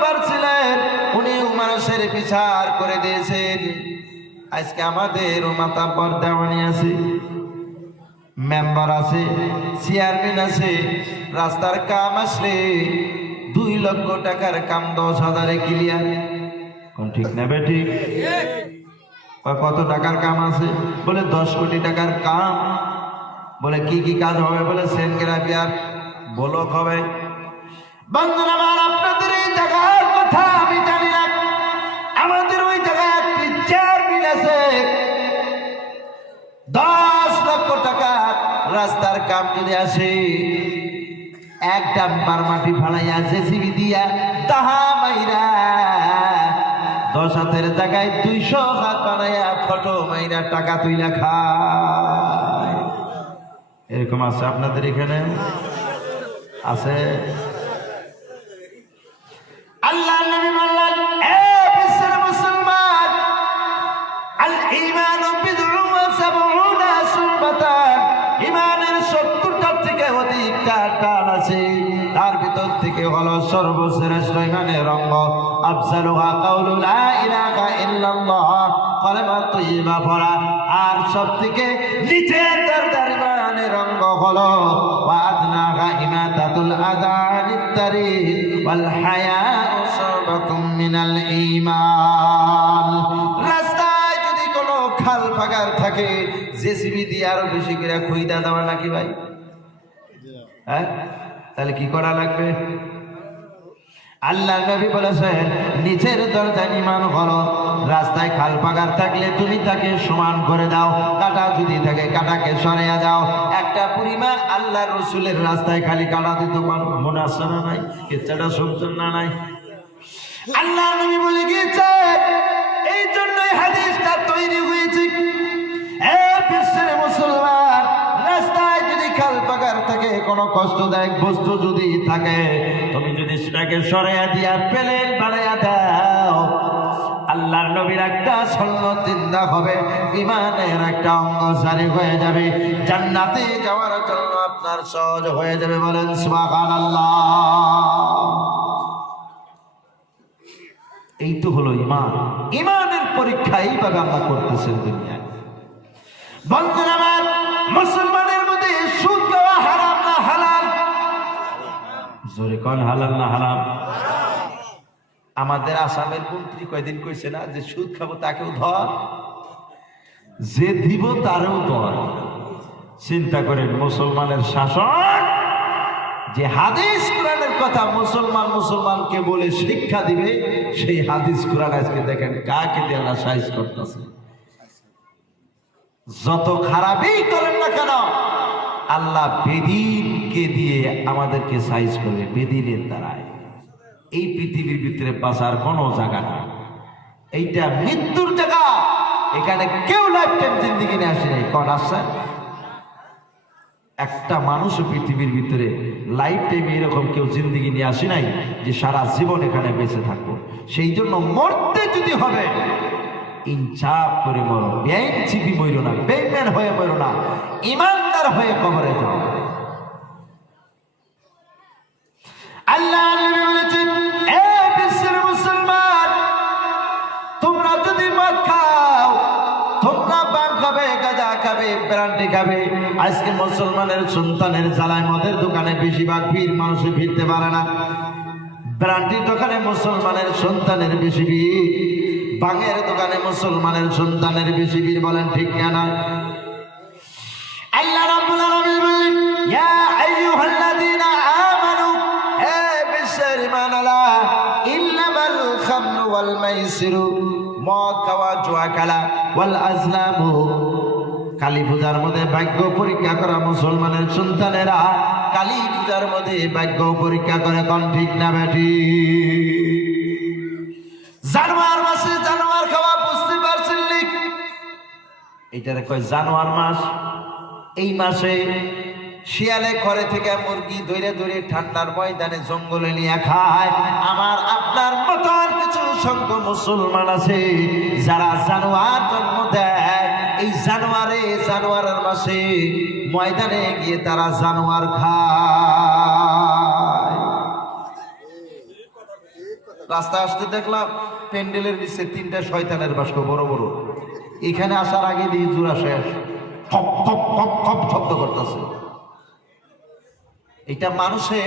মাতব্বর ছিলেন, উনিও মানুষের বিচার করে দিয়েছেন। আজকে আমাদের মাতব্বর দেওয়ানি আছে, মেম্বার আছে, চেয়ারম্যান আছে। রাস্তার কাম আসলে 2 লক্ষ টাকার কাম 10,000-এ ক্লিয়ার। কোন ঠিক না বেঠিক? কত টাকার কাম আছে? বলে 10 কোটি টাকার কাম। বলে কি কি কাজ হবে? বলে সেনগ্রাফি আর ব্লক হবে। বন্ধুরা আমার, আপনাদের এই জায়গার কথা আমি জানি না। আমাদের ওই জায়গায় একটি চেয়ারম্যান আছে, 10 লক্ষ টাকা রাস্তার কাম যদি আসে, এক ডাম্পার মাটি ফালাইয়া জেসিবি দিয়া তাহা মাইরা 10 হাতের জায়গায় 200 হাত বানাইয়া ফটো মাইরা টাকা তুইলা খায়। এরকম আছে আপনাদের এখানে? আছে? আল্লাহ নবী বললেন, এ বিশ্বের মুসলমান, আল ঈমানু বিদ'উন ওয়া সাবউনা শুবাতান, ঈমানের 70টা থেকে অধিকটা টান আছে। তার ভিতর থেকে হলো সর্বশ্রেষ্ঠ ঈমানের অঙ্গ আফজালুহা কাউলু লা ইলাহা ইল্লাল্লাহ, কালেমা তাইয়্যিবা পড়া। আর সবথেকে নিচের দরজার ঈমানের অঙ্গ হলো ওয়া আদনাহা ইমাতাতুল আযা আনিত তারিক ওয়াল হায়াউ শাবাতুম মিনাল ঈমান। রাস্তায় যদি কোনো খাল ফাগার থাকে, জেসিবি দিয়ে আরো বেশি করে খুইদা দেওয়া নাকি ভাই? হ্যাঁ, তাহলে কি করা লাগবে? আল্লাহ নবী বলেছেন, নিচের দরজায় ঈমান হলো, রাস্তায় খাল পাগার থাকলে তুমি তাকে সমান করে দাও, কাটা যদি থাকে কাটাকে সরিয়ে দাও। একটা পরিমাণ আল্লাহ রসুলের রাস্তায় খালি কাটা দিত মনে আসছে না? নাই কেচ্ছাটা শুনছেন না? নাই। আল্লাহ নবী বলে গিয়েছে, এই জন্যই হাদিসটা তৈরি হয়েছে। এ বিশ্বের মুসলমান, রাস্তায় যদি খাল পাগার থাকে, কোনো কষ্টদায়ক বস্তু যদি থাকে, তুমি যদি সেটাকে সরাইয়া দিয়া প্লেন বানাইয়া দাও, আল্লাহর নবীর একটা সুন্নাত জিন্দা হবে, ঈমানের একটা অঙ্গ জারি হয়ে যাবে, জান্নাতে যাওয়ার জন্য আপনার সহজ হয়ে যাবে। বলেন সুবহানাল্লাহ। এই তো হলো ঈমান। ঈমানের পরীক্ষা এইভাবে আল্লাহ করতেছেন দুনিয়ায়। বন্ধুরা আমার, মুসলমানের মধ্যে সুদ খাওয়া হারাম না হালাল? জোরে কোন হালাল না হারাম? আমাদের আসামের মন্ত্রী কয়দিন কইছে না যে সুদ খাবো তাকেও ধর, যে দিব তারও ধর। চিন্তা করেন, মুসলমানের শাসন যে হাদিস কোরআনের কথা মুসলমানকে বলে শিক্ষা দিবে, সেই হাদিস কোরআন আজকে দেখেন কাকে দিয়ে আল্লাহ সাইজ করতেছে। যত খারাপই করেন না কেন, আল্লাহ বেদিনকে দিয়ে আমাদেরকে সাইজ করবে, বেদিনের দ্বারায়। এই পৃথিবীর ভিতরে বাঁচার কোনো জায়গা না, এইটা মৃত্যুর জায়গা। এখানে কেউ লাইফ টাইম জিন্দিগি নিয়ে আসে নাই। কন আসছে? একটা মানুষ পৃথিবীর ভিতরে লাইফ টাইমে এরকম কেউ জিন্দিগি নিয়ে আসে নাই যে সারা জীবন এখানে বেঁচে থাকবো। সেই জন্য মরতে যদি হবে, ইনসাফ করে মরো, বেইনচিপি মরো না, বেইমান হয়ে মরো না, ইমানদার হয়ে কবরে যাও। আল্লাহ নবী বলেছেন, এ বিশ্বের মুসলমান, তোমরা যদি মদ খাও, তোমরা পান খাবে, গাঁজা খাবে, ব্রান্ডি খাবে। আজকে মুসলমানের সন্তানের জ্বালায় মদের দোকানে বেশিরভাগ ভিড়, মানুষে ফিরতে পারে না। ব্রান্ডির দোকানে মুসলমানের সন্তানের বেশি ভিড়, বাঙের দোকানে মুসলমানের সন্তানের বেশি ভিড়। বলেন ঠিক না? আল্লাহ রাব্বুল আলামিন বলেন, ইয়া আইয়ুহাল্লাযীনা আমানু, হে বিশ্বের ঈমানওয়ালা, ইন্নামাল খামরু ওয়াল মাইসিরু, মদ খাওয়া, জুয়া খেলা, ওয়াল আজলামু, কালী পূজার মধ্যে ভাগ্য পরীক্ষা করা। মুসলমানের সন্তানেরা কালী পূজার মধ্যে ভাগ্য পরীক্ষা করে। কোন ঠিক না বেটি? জানুয়ার মাসে জানুয়ার খাওয়া, বুঝতে পারছেন? এইটারে কয় জানুয়ার মাস। এই মাসে শিয়ালে ঘরে থেকে মুরগি ধরে ধরে ঠান্ডার ময়দানে জঙ্গলে নিয়ে খায়। আমার আপনার মতো আর কিছু সংখ্যক মুসলমান আছে যারা জানুয়ার জন্ম দেয়। এই জানুয়ারের মাসে ময়দানে গিয়ে তারা জানুয়ার খায়। এই কথা ঠিক। আল্লাহ নবী বলেছেন, এ বিশ্বের মুসলমান, তোমরা যদি মদ খাও, তোমরা পান খাবে, গাঁজা খাবে, ব্রান্ডি খাবে। আজকে মুসলমানের সন্তানের জ্বালায় মদের দোকানে বেশিরভাগ ভিড়, মানুষে ফিরতে পারে না। ব্রান্ডির দোকানে মুসলমানের সন্তানের বেশি ভিড়, বাঙের দোকানে মুসলমানের সন্তানের বেশি ভিড়। রাস্তায় আসতে দেখলাম প্যান্ডেলের নিচে 3টা শয়তানের বাস্ক বড় বড়। এখানে আসার আগে দিয়ে জোড়া শেষ, খপ খপ খপ খপ শব্দ করতেছে। এটা মানুষে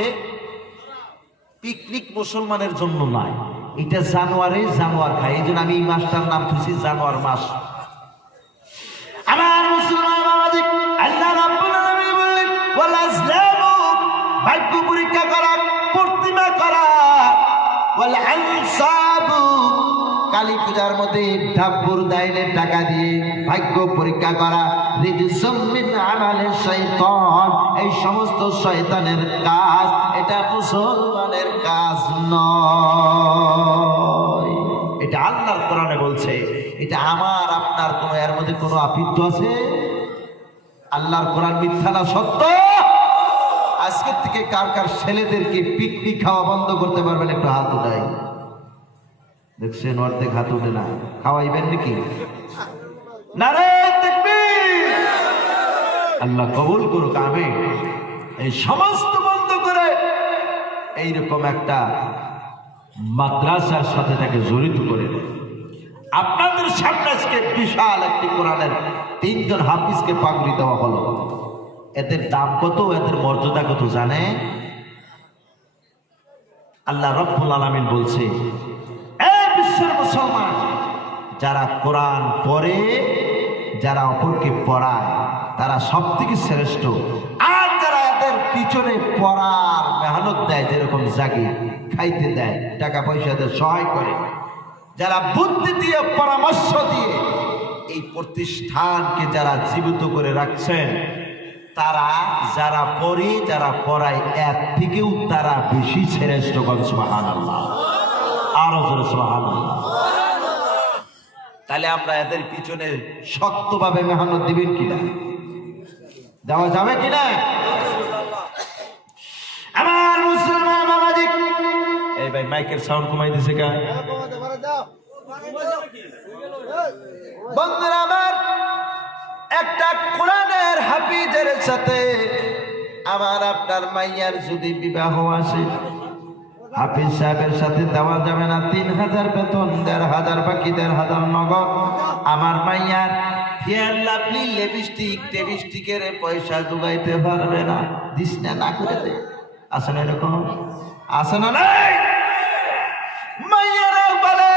পিকনিক মুসলমানের জন্য নয়, এটা জানুয়ারি জানোয়ার খায়। এই জন্য আমি এই মাসটার নাম দিয়েছি জানোয়ার মাস। আমার মুসলমান বাবাজি, আল্লাহ রাব্বুল আলামিন বললেন ওয়াল আজলামু, ভাগ্য পরীক্ষা করা, প্রতিমা করা, ওয়াল আনসাবু, কালী পূজার মধ্যে ডাব্বুর দাইনের টাকা দিয়ে ভাগ্য পরীক্ষা করা, রিজসুম মিন আমালিশ শাইতান, এই সমস্ত শয়তানের কাজ, এটা মুসলমানের কাজ নয়। এটা আল্লাহর কোরআনে বলছে। এটা আমার আপনার কোনো এর মধ্যে কোনো আপত্তি আছে? আল্লাহর কোরআন মিথ্যা না সত্য? আজকের থেকে কার কার ছেলেদেরকে পিকনিক খাওয়া বন্ধ করতে পারবেন? একটু হাত উঠাই। দেখছেন অর্ধেক হাত উঠে না। খাওয়াইবেন নাকি? নারে তাকবীর! আল্লাহ কবুল করুক, আমিন। এই সমস্ত বন্ধ করে এইরকম একটা মাদ্রাসার সাথে তাকে জড়িত করে দেয়। আপনাদের সামনে আজকে বিশাল একটি কোরআনের 3 জন হাফিজকে পাগড়ি দেওয়া হলো। এদের দাম কত, এদের মর্যাদা কত জানে? আল্লাহ রাব্বুল আলামিন বলছে, এ বিশ্বের মুসলমান, যারা কোরআন পড়ে, যারা অপরকে পড়ায়, তারা সব থেকে শ্রেষ্ঠ। আর যারা এদের পিছনে পড়ার মেহনত দেয়, যেরকম জাগি খাইতে দেয়, টাকা পয়সা দিয়ে সহায় করে, যারা বুদ্ধি দিয়ে পরামর্শ দিয়ে এই প্রতিষ্ঠানকে যারা জীবিত করে রাখছেন, তারা যারা পড়ে, যারা পড়ায়, এর থেকেও তারা বেশি শ্রেষ্ঠ। সুবহানাল্লাহ, আরো জোরে সুবহানাল্লাহ। তাহলে আমরা এদের পিছনে শক্তভাবে মেহনত দিবেন কিনা? দেওয়া যাবে কিনা? আমার মুসলমান বাবাজি, এই ভাই মাইকের সাউন্ড কমাই দিছে কা? বন্ধুরা আমার, একটা কোরআনের হাফিজের সাথে আমার আপনার মাইয়ার যদি বিবাহ আসে, হাফিজ সাহেবের সাথে দেওয়া যাবে না 3000 বেতন, 1500 বাকি 1500 নগদ। আমার মাইয়ার ফেয়ার লাভলি লিপস্টিক টেবিস্টিকের পয়সা জোগাইতে পারবে না। দিস না করে দে। আছে না এরকম? আছে না? নাই। মাইয়ারা বলে,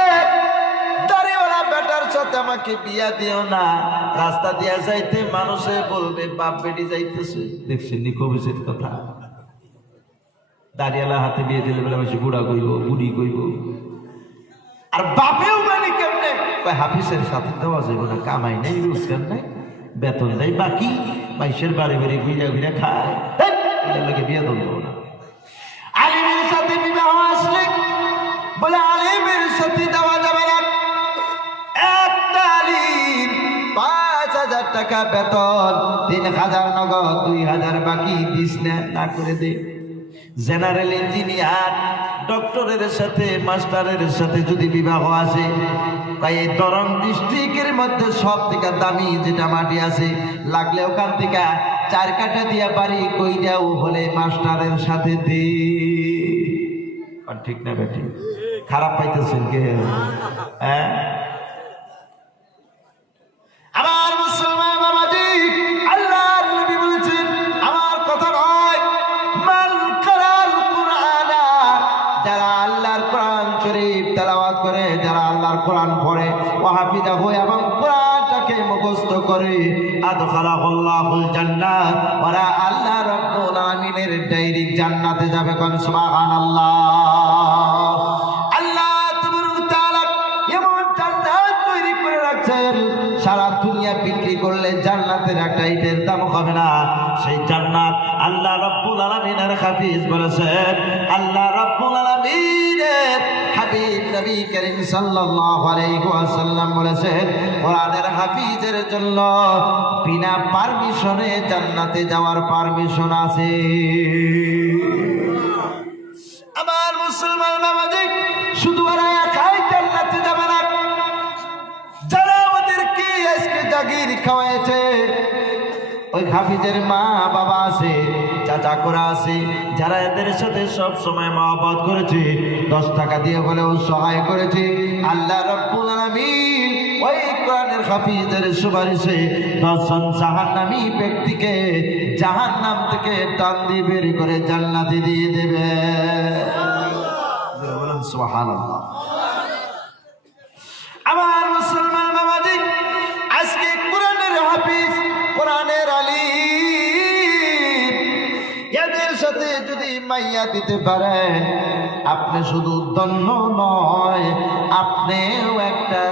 দাড়িওয়ালা বেটার সাথে আমাকে বিয়া দিও না। রাস্তা দিয়া যাইতে মানুষে বলবে বাপ বেটি যাইতেছে। দেখছেন নি কবিছের কথা? দাড়িওয়ালা হাতে বিয়ে দিলে বলে বেশি বুড়া কইব, বুড়ি কইব। আর বাপেও মানে কেমনে? হাফিজের সাথে দেওয়া যাবে না, কামাই নাই, রোজগার নাই, বেতন দেয় বাকি, মাইশের বাড়ি বাড়ি ঘুরে ঘুরে খায়, লোকে বিয়ে দেবো না। আলিমের সাথে বিবাহ আসলে বলে আলিমের সাথে দেওয়া যাবে না। একটা আলিম 5000 টাকা বেতন, 3000 নগদ, 2000 বাকি, দিস না করে দে। জেনারেল ইঞ্জিনিয়ার ডক্টরের সাথে মাস্টারের সাথে যদি বিবাহ আসে, তাই এই দরং ডিস্ট্রিক্টের মধ্যে সব থেকে দামি যেটা মাটি আছে, লাগলে ওখান থেকে 4 কাঠা দিয়া বাড়ি কইরাও হলে মাস্টারের সাথে দে। ঠিক না বেটি? খারাপ পাইতেছেন কে? হ্যাঁ, আমার মুসলমান বাবাজি, আল্লাহর নবী বলেছেন, আমার কথা নয়, মান কারাল কুরআনা, যারা আল্লাহর কোরআন শরীফ তেলাওয়াত করে, যারা আল্লাহর কোরআন পড়ে, ওয়া হাফিজাহু, এবং কোরআনটাকে মুখস্থ করে, আদখালাহুল্লাহুল জান্নাত, ওরা আল্লাহ রাব্বুল আলামিনের ডাইরেক্ট জান্নাতে যাবে। কোন সুবহানাল্লাহ। আল্লাহ তাবারক ওয়া তাআলা এমন জান্নাত তৈরি করে রাখছেন, সারা দুনিয়া বিক্রি করলে জান্নাতের একটা ইটের দাম হবে না। সেই জান্নাত আল্লাহ রাব্বুল আলামিনের হাফিজ বলেছেন, আল্লাহ রাব্বুল আলামিনের হাবিব নবী করিম সাল্লাল্লাহু আলাইহি ওয়াসাল্লাম বলেছেন, কোরআনের হাফিজের জন্য বিনা পারমিশনে জান্নাতে যাওয়ার পারমিশন আছে। আমার মুসলমান বাবাজি, শুধু ওরা একাই জান্নাতে যাবে না, যারা আমাদেরকে আজকে জাগির খাওয়াইছে, ওই হাফিজের মা বাবা আছে, চাচা করা আছে, যারা এদের সাথে সব সময় মহব্বত করেছে, 10 টাকা দিয়ে হলেও সহায় করেছে, আল্লাহ রাব্বুল আলামিন ওই কোরআনের হাফিজের সুপারিশে 10 জন জাহান্নামী ব্যক্তিকে জাহান্নাম থেকে টান দিয়ে বের করে জান্নাতে দিয়ে দেবে। বলেন সুবহানাল্লাহ। আমার মুসলমান বাবাজি, আজকে কোরআনের হাফিজ, কোরআনের আলিম, এদের সাথে যদি মাইয়া দিতে পারেন, আপনি শুধু ধন্য নয়, আপনিও একটা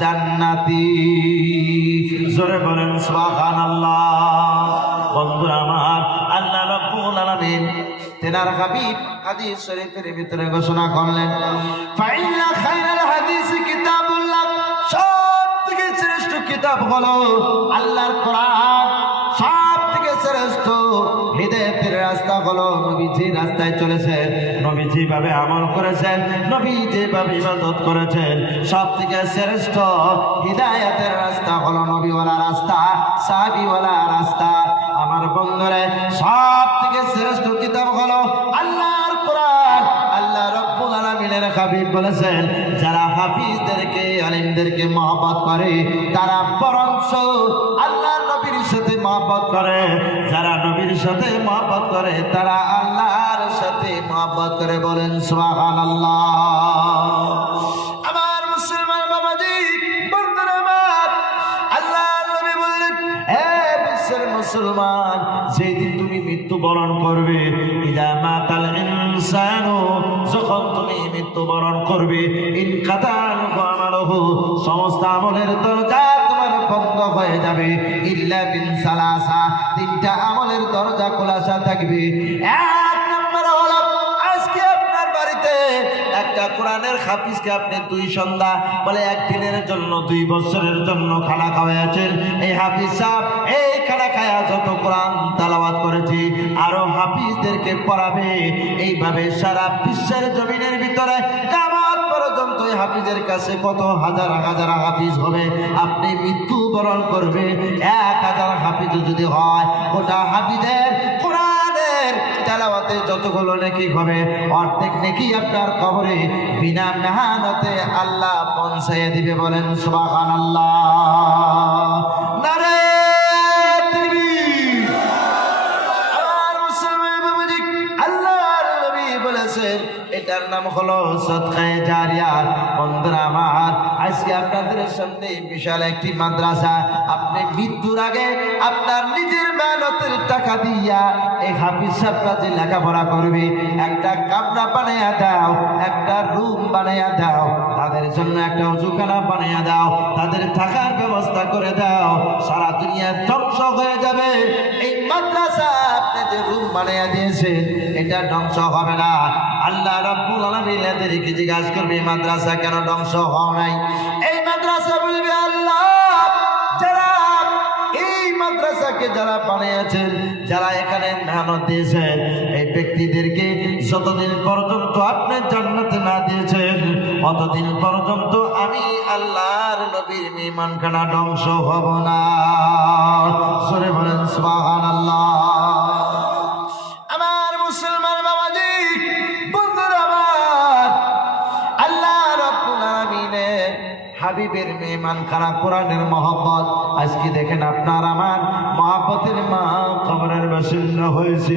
জান্নাতি। জোরে বলেন সুবহানাল্লাহ। বন্ধুরা আমার, আল্লাহ রাব্বুল আলামিন তেনার হাবিব হাদিস শরীফের ভিতরে ঘোষণা করলেন, ফাইন্না খায়রাল হাদিস কিতাবুল্লাহ, সবথেকে শ্রেষ্ঠ কিতাব হলো আল্লাহর কোরআন, সবথেকে শ্রেষ্ঠ হিদায়াতের রাস্তা হলো নবী যে রাস্তায় চলেছেন, নবী যেভাবে আমল করেছেন, নবী যেভাবে ইবাদত করেছেন, সবথেকে শ্রেষ্ঠ হিদায়াতের রাস্তা হলো নবীওয়ালা রাস্তা, সাহাবীওয়ালা রাস্তা। আমার বন্ধুরা, সবথেকে শ্রেষ্ঠ কিতাব হলো আল্লাহর কোরআন। আল্লাহ রাব্বুল আলামিনের হাবিব বলেছেন, যারা হাফিজদেরকে আলিমদেরকে মহব্বত করে তারা বরঞ্চ আল্লাহর নবীর সাথে মহব্বত করে, যারা নবীর সাথে মহব্বত করে তারা আল্লাহর সাথে মহব্বত করে। বলেন সুবহানাল্লাহ। আমার মুসলমান বাবাজি, বন্ধুরা আমার, আল্লাহর নবী বললেন, হে বিশ্বের মুসলমান, যেদিন তুমি মৃত্যুবরণ করবে, ইদা মাতাল ইনসানু, যখন তুমি মৃত্যুবরণ করবে, ইনকাতাল আমালুহু, সমস্ত আমলের দরজা তোমার বন্ধ হয়ে যাবে, ইল্লা বিন সালাসা, 3টা আমলের দরজা খোলা থাকবে। এক নম্বর হলো, আজকে আপনার বাড়িতে একটা কোরআনের হাফিজকে আপনি 2 সন্ধ্যা বলে 1 দিনের জন্য 2 বছরের জন্য খানা খাওয়াইছেন। এই হাফিজ সাহেব এই খানা খায়া যত কোরআন তেলাওয়াত করেছে, আরো হাফিজদেরকে পড়াবে। এইভাবে সারা বিশ্বের জমিনের ভিতরে কিয়ামত পর্যন্ত এই হাফিজের কাছে কত হাজার হাজার হাফিজ হবে। আপনি মৃত্যুবরণ করবে, 1000 হাফিজ যদি হয়, ওটা হাফিজের কোরআনের তেলাওয়াতে যতগুলো নেকি হবে, অর্ধেক নেকি আপনার কবরে বিনা মেহনতে আল্লাহ পৌঁছাইয়া দিবে। বলেন সুবহানাল্লাহ। নারে তাকবীর। আমার মুসলমান বাবাজি, আল্লাহর নবী বলেছেন, এটার নাম হলো সদকায়ে জারিয়া। বন্ধুরা আমার, আজকে আপনাদের সামনে বিশাল একটি মাদ্রাসা, আপনি মৃত্যুর আগে আপনার নিজের মেহনতের টাকা দিয়া এই হাফিজ সাহেবরা যে লেখাপড়া করবে, একটা কামরা বানাইয়া দাও, একটা রুম বানাইয়া দাও, তাদের জন্য একটা ওযুখানা বানাইয়া দাও, তাদের থাকার ব্যবস্থা করে দাও, সারা দুনিয়া ধ্বংস হয়ে যাবে। এই মাদ্রাসা আপনি যে রুম বানাইয়া দিয়েছেন, এটা ধ্বংস হবে না। আল্লাহ রাব্বুল আলামিন এদেরকে জিজ্ঞাসা করবে, মাদ্রাসা কেন ধ্বংস হয় নাই? এই মাদ্রাসা বলবে, আল্লাহ, যারা এই মাদ্রাসাকে যারা বানিয়েছেন, যারা এখানে মেহনত দিয়েছেন, এই ব্যক্তিদেরকে যতদিন পর্যন্ত আপনি জান্নাতে না দিয়েছেন, অতদিন পর্যন্ত আমি আল্লাহর নবীর মেহমানখানা ধ্বংস হব না। সরে বলেন সুবহানাল্লাহ। আমার মুসলমান বাবাজি, বন্ধুরা আমার, আল্লাহ রাব্বুল আলামিনের হাবিবের মেহমানখানা কোরআনের মহব্বত। আজকে দেখেন আপনার আমার মহব্বতের মা কবরের বাসিন্দা হয়েছে।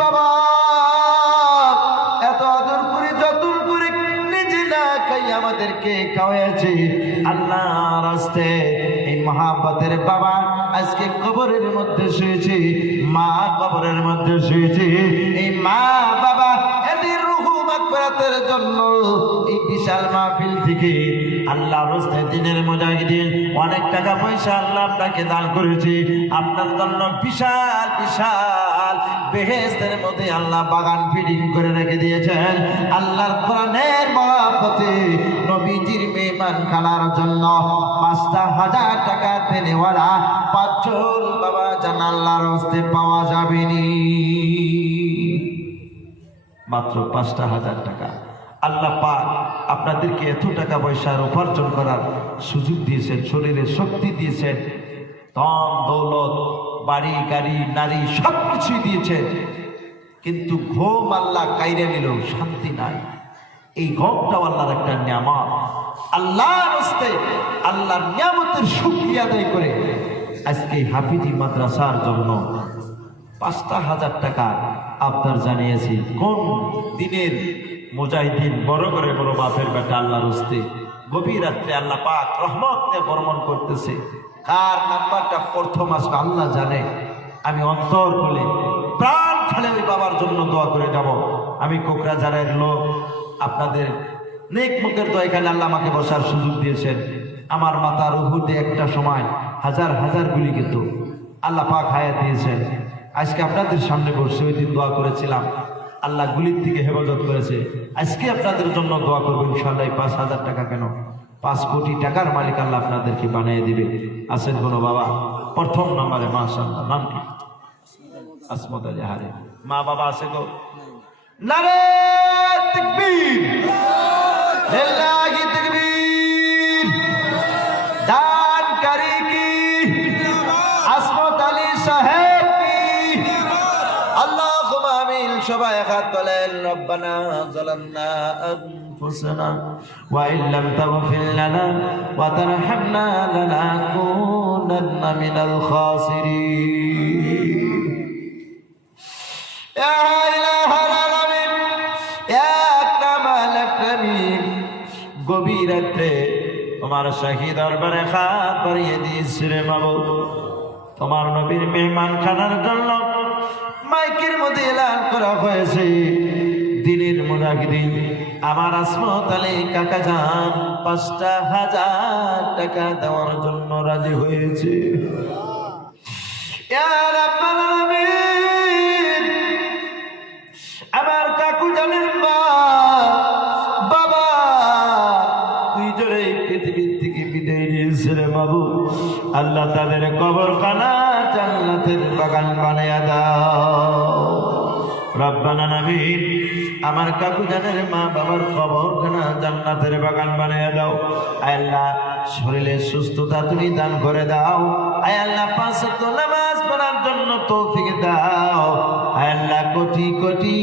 বাবা এত আদর করে যতন করে নিজে না খাই আমাদেরকে খাওয়াইছে আল্লাহর রাস্তায়। এই মহব্বতের বাবা আজকে কবরের মধ্যে শুয়েছে, মা কবরের মধ্যে শুয়েছে। এই মা বাবা এদের রূহ মাগফিরাতের জন্য এই বিশাল মাহফিল থেকে আল্লাহর রাস্তায় দিনের মুজাহিদিন অনেক টাকা পয়সা আল্লাহ আপনাকে দান করেছে। আপনার জন্য বিশাল বিশাল বেহেশতের মধ্যে আল্লাহ বাগান ফিডিং করে রেখে দিয়েছেন। আল্লাহর কোরআনের মহব্বতে নবীজির মেহমানখানার জন্য 5,000 টাকা দেনেওয়ালা 5 জন বাবা জান আল্লাহর রাস্তায় পাওয়া যাবে নি। মাত্র 5,000 টাকা। আল্লাহ পাক আপনাদেরকে এত টাকা পয়সার উপার্জন করার সুযোগ দিয়েছেন, শরীরে শক্তি দিয়েছেন, ধন দৌলত বাড়ি গাড়ি নারী সবকিছুই দিয়েছেন, কিন্তু ঘুম আল্লাহ কাইরে নিল, শান্তি নাই। এই ঘুমটাও আল্লাহর একটা নিয়ামত। আল্লাহর রাস্তে আল্লাহর নিয়ামতের শুকরিয়া আদায় করে আজকে হাফিজি মাদ্রাসার জন্য ৫,০০০ টাকা আবদার জানিয়েছি। কোন দিনের মুজাহিদিন বড় করে বড় বাপের বেটা আল্লাহর রাস্তে গভীর রাত্রে আল্লাহ পাক রহমত নিয়ে বর্মন করতেছে। কার নাম্বারটা প্রথম আসবে আল্লাহ জানে। আমি অন্তর খুলে প্রাণ খুলে ওই বাবার জন্য দোয়া করে যাব। আমি কোকরাঝাড়ের লোক, আপনাদের নেক মুখের দোয়া, এখানে আল্লাহ আমাকে বসার সুযোগ দিয়েছেন। আমার মাথার উহুদে একটা সময় হাজার হাজার গুলি খেত, আল্লাহ পাক হায়াত দিয়েছেন। আজকে আপনাদের সামনে বসে ওই দিন দোয়া করেছিলাম, আল্লাহ গুলির থেকে হেফাজত করেছে। আজকে আপনাদের জন্য দোয়া করবো ইনশাআল্লাহ। ৫,০০০ টাকা কেন, ৫ কোটি টাকার মালিক আল্লাহ আপনাদেরকে বানিয়ে দিবে। আছেন কোনো বাবা? প্রথম নম্বরে মাশাআল্লাহ, নাম কি? আসমত আলী হারে। মা বাবা আছে গো? নারে তাকবীর, লিল্লাহি তাকবীর। দানকারী কি? আসমত আলী সাহেব কি? আল্লাহুম্মা আমিন। সবাই হাত তোলেন। রব্বানা যালামনা আনফুসানা ওয়া ইল্লাম তাগফির লানা ওয়া তারহামনা লানাকুনান্না মিনাল খাসিরিন। ইয়া ইলাহাল আলামিন, ইয়া আকরামাল আকরামিন। গভীর রাতে তোমার শাহী দরবারে হাত বাড়িয়ে দিয়েছি রে মাবুদ। তোমার নবীর মেহমান খানার জন্য মাইকের মধ্যে এলান করা হয়েছে, দিনের মুজাহিদিন আমার আসমত আলী কাকা যান ৫,০০০ টাকা দেওয়ার জন্য রাজি হয়েছে। ইয়া রাব্বাল আলামিন, আমার কাকু জানেন বাবা দুইজনে পৃথিবীর থেকে বিদায় নিয়েছে রে মাবুদ। আল্লাহ তাদের কবরখানা জান্নাতের বাগান বানায়া দাও। রব্বানা আমিন। আমার কাকু জানের মা বাবার কবরখানা জান্নাতের বাগান বানায়া দাও। আয় আল্লাহ শরীরের সুস্থতা তুমি দান করে দাও। আয় আল্লাহ ৫ ওয়াক্ত নামাজ পড়ার জন্য তৌফিক দাও। আয় আল্লাহ কোটি কোটি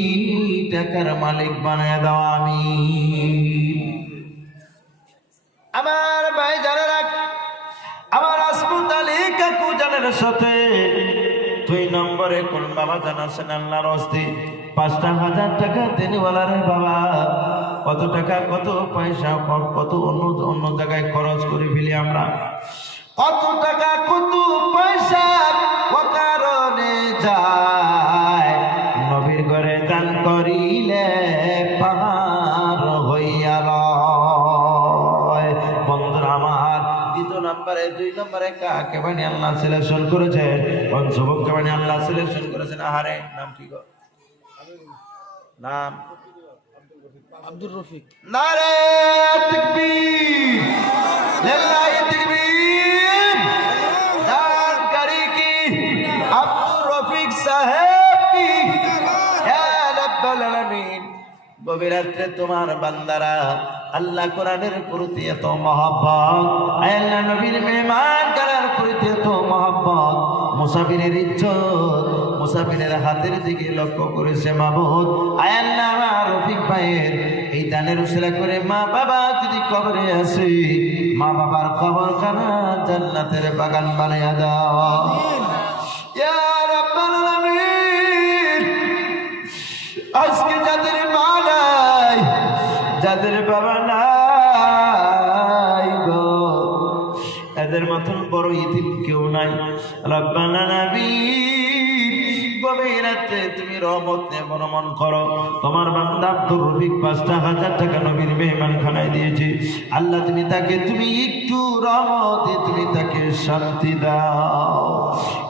টাকার মালিক বানায়া দাও। আমিন। আমার ভাই জানেরা, আমার আসমত আলী কাকু জানের সাথে ২ নম্বরে কোন বাবা জানাছেন আল্লাহর হস্তে ৫,০০০ টাকা দেনওয়ালা রে বাবা। কত টাকা কত পয়সা কত অন্য জায়গায় খরচ করে ফেলি আমরা। কত টাকা কত পয়সা ও কারণে যায়, নবীর ঘরে দান করিলে পাহাড় হইয়া লয়। বন্ধুরা আমার, ২ নম্বরে কাকে বানি আল্লাহ সিলেকশন করেছেন? কোন যুবককে বানি আল্লাহ সিলেকশন করেছেন? আহারে নাম কি গো? নাম আব্দুর রফিক। নারে তাকবীর, লিল্লাহি তাকবীর। দানকারী কি? আব্দুর রফিক সাহেব কি? ইয়া রাব্বাল আলামিন। গভীর রাতে তোমার বান্দারা আল্লাহ কোরআনের প্রতি এত মহব্বত, আল্লাহ নবীর মেহমান করার প্রতি এত মহব্বত, মুসাফিরের ইজ্জত মুসাফিরের হাতের দিকে লক্ষ্য করেছে মাবুদ। আয় আল্লাহ আমার রফিক ভাইয়ের এই দানের উসিলা করে মা বাবা যদি কবরে আসে, মা বাবার কবরখানা জান্নাতের বাগান বানায়া দাও। ইয়া রাব্বাল আলামিন। আজকে যাদের মা নাই, যাদের বাবা নাই গো, এদের মতন বড় ইতিম কেউ নাই। রব্বানা আমিন। গভীর রাতে তুমি রহমত নিয়ে বর্মন করো। তোমার বান্দা আব্দুর রফিক ৫,০০০ টাকা নবীর মেহমান খানায় দিয়েছে। আল্লাহ তুমি তাকে তুমি একটু রহমতে তুমি তাকে শান্তি দাও।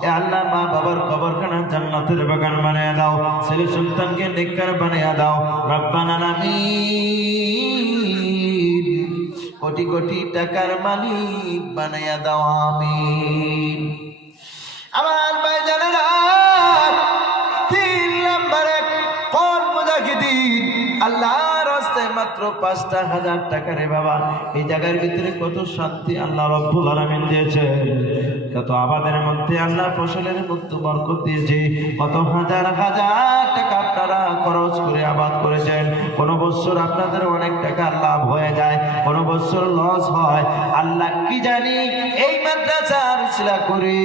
এ আল্লাহ মা বাবার কবরখানা জান্নাতের বাগান বানিয়ে দাও। ছেলে সন্তানকে নেককার বানিয়ে দাও। রব্বানা আমিন। কোটি কোটি টাকার মালিক বানাইয়া দাও। আমিন। আমার ভাই জানেরা, ৩ নম্বরে কোন মুজাহিদিন আল্লাহর রাস্তায় মাত্র ৫,০০০ টাকা রে বাবা। এই জায়গার ভিতরে কত শান্তি আল্লাহ রব্বুল আলামিন দিয়েছে, কত আবাদের মধ্যে আল্লাহ ফসলের মধ্যে বরকত দিয়েছে, কত হাজার হাজার টাকা আপনারা খরচ করে আবাদ করেছেন। কোন বছর আপনাদের অনেক টাকা লাভ হয়ে যায়, কোন বছর লস হয়। আল্লাহ কি জানি এই মাদ্রাসার ইসলাহ করে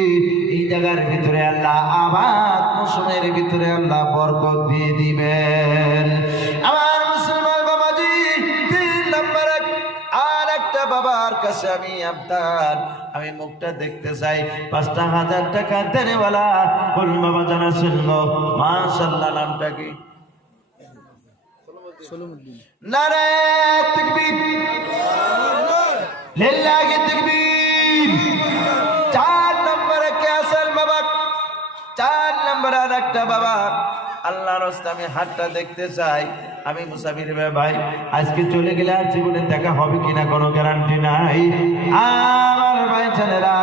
এই জায়গার ভিতরে আল্লাহ আবাদ মৌসুমের ভিতরে আল্লাহ বরকত দিয়ে দিবেন। আমার মুসলমান বাবাজি, 3 নম্বরে আর একটা বাবার কাছে আমি আবদার, আমি মুখটা দেখতে চাই। ৫,০০০ টাকা দেনেওয়ালা কোন বাবা জানাছেন গো? মাশাআল্লাহ, নামটা কি? নারে তাকবীর, লিল্লাহি তাকবীর। 4 নম্বরে কে আছেন বাবা? 4 নম্বরে আর একটা বাবা। আল্লাহর রাস্তায় আমি হাতটা দেখতে চাই। আমি মুসাফির ভাই, আজকে চলে গেলে আর জীবনে দেখা হবে কিনা কোনো গ্যারান্টি নাই। আমার ভাই ছেলেরা,